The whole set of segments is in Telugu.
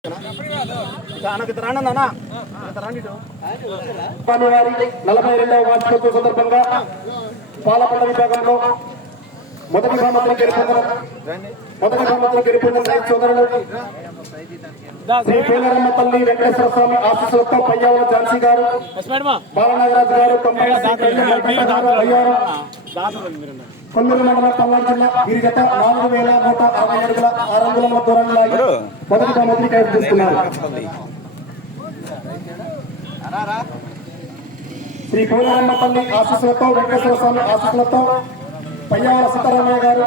42వ వార్షికోత్సవ సందర్భంగా పాలకొండ విభాగంలో మొదటి బహుమతిని గెలుపొందిన సోదరులు శ్రీ పేలరమ్మ తల్లి వెంకటేశ్వర స్వామి ఆశీస్సులతో పయ్యావుల ఝాన్సీ గారు, బాలనాగరాజు గారు, కొల్లూరు మండలం పల్నాడు జిల్లా వీరి జత 4160 అడుగుల 6 అంగుళముల దూరాన్ని లాగి మొదటి బహుమతిని కైవసం చేసుకున్నారు. శ్రీ పేలరమ్మ తల్లి ఆశీస్సులతో వెంకటేశ్వర స్వామి ఆశీస్సులతో పయ్యావుల సీతారామయ్య గారు,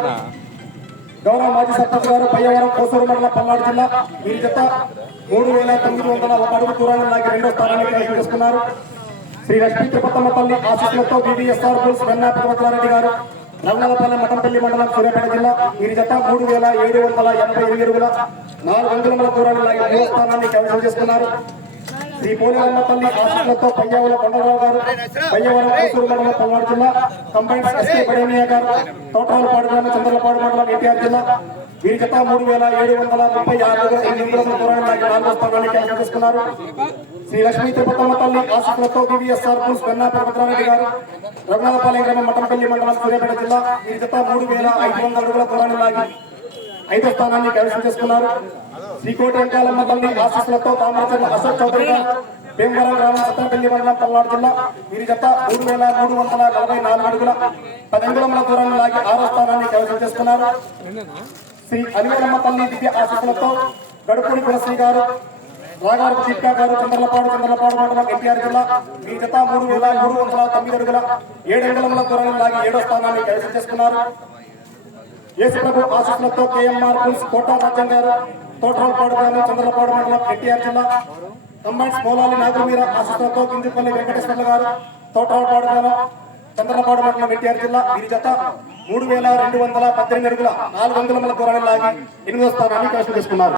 గౌరవ మాజీ సర్పంచ్ గారు, పయ్యవరం కోసూరు మండలం పల్నాడు జిల్లా వీరి జత 3901 అడుగు దూరాన్ని లాగి రెండో స్థానాన్ని కైవసం చేసుకున్నారు. శ్రీ లక్ష్మీ తిరుపతమ్మ తల్లి ఆశీస్సులతో బీబీఎస్ఆర్ బుల్స్ వెన్నా పర్వతరారెడ్డి గారు, రఘునాథపల్లి మఠంపల్లి మండలం సూర్యాపేట జిల్లా వీరి జత 3788 అడుగుల 4 అంగుళముల దూరాన్ని లాగి మూడో స్థానాన్ని కైవసం చేసుకున్నారు. శ్రీ పోలేరమ్మ తల్లి ఆశీస్సులతో పయ్యావుల కొండలరావు గారు, పయ్యవరం కోసూరు మండలం పల్నాడు జిల్లా, కంబైన్స్ ఎస్కే బడేనియా గారు, తోటరాలపాడు గ్రామం చంద్రలపాడు మండలం ఎన్టీఆర్ జిల్లా వీరి జత 3736 అంగుళముల దూరాన్ని లాగి 4వ స్థానాన్ని కైవసం చేసుకున్నారు. శ్రీ లక్ష్మీ తిరుపతమ్మ తల్లి ఆశీస్సులతో బీవీఎస్ఆర్ బుల్స్ వెన్నా పర్వతరారెడ్డి గారు, రఘునాథపాలెం గ్రామం మఠంపల్లి మండలం సూర్యాపేట జిల్లా వీరి జత 3500 అడుగుల దూరాన్ని లాగి 5వ స్థానాన్ని కైవసం చేసుకున్నారు. శ్రీకోటి వెంకాలమ్మ తల్లి ఆశీస్సులతో తామరచర్ల అశోక్ చౌదరి గారు, భీమవరం గ్రామం సత్తనపల్లి మండలం పల్నాడు జిల్లా వీరి జత 3344 అడుగుల 10 అంగుళముల దూరాన్ని లాగి 6వ స్థానాన్ని కైవసం చేసుకున్నారు. శ్రీ అలివేలమ్మ తల్లి దివ్య ఆశీస్సులతో గడుపుడి కులశ్రీ గారు, రాగారు దీపికా గారు, చంద్రలపాడు మండలం ఎన్టీఆర్ జిల్లా వీరి జత 3309 అడుగుల 7 అంగుళముల దూరాన్ని లాగి 7వ స్థానాన్ని కైవసం చేసుకున్నారు. యేసుప్రభు ఆశీస్సులతో కేఎంఆర్ బుల్స్ కోటా రాజ్యం గారు, తోటరాలపాడు గ్రామం చంద్రలపాడు మండలం ఎన్టీఆర్ జిల్లా కంబైన్స్ మౌలాలి నాగుమీర ఆశీస్సులతో కిందిపల్లి వెంకటేశ్వర్లు గారు, తోటరాలపాడు గ్రామం చంద్రలపాడు మండలం ఎన్టీఆర్ జిల్లా వీరి జత 3218 అడుగుల 4 అంగుళముల దూరాన్ని లాగి 8వ స్థానాన్ని కైవసం చేసుకున్నారు.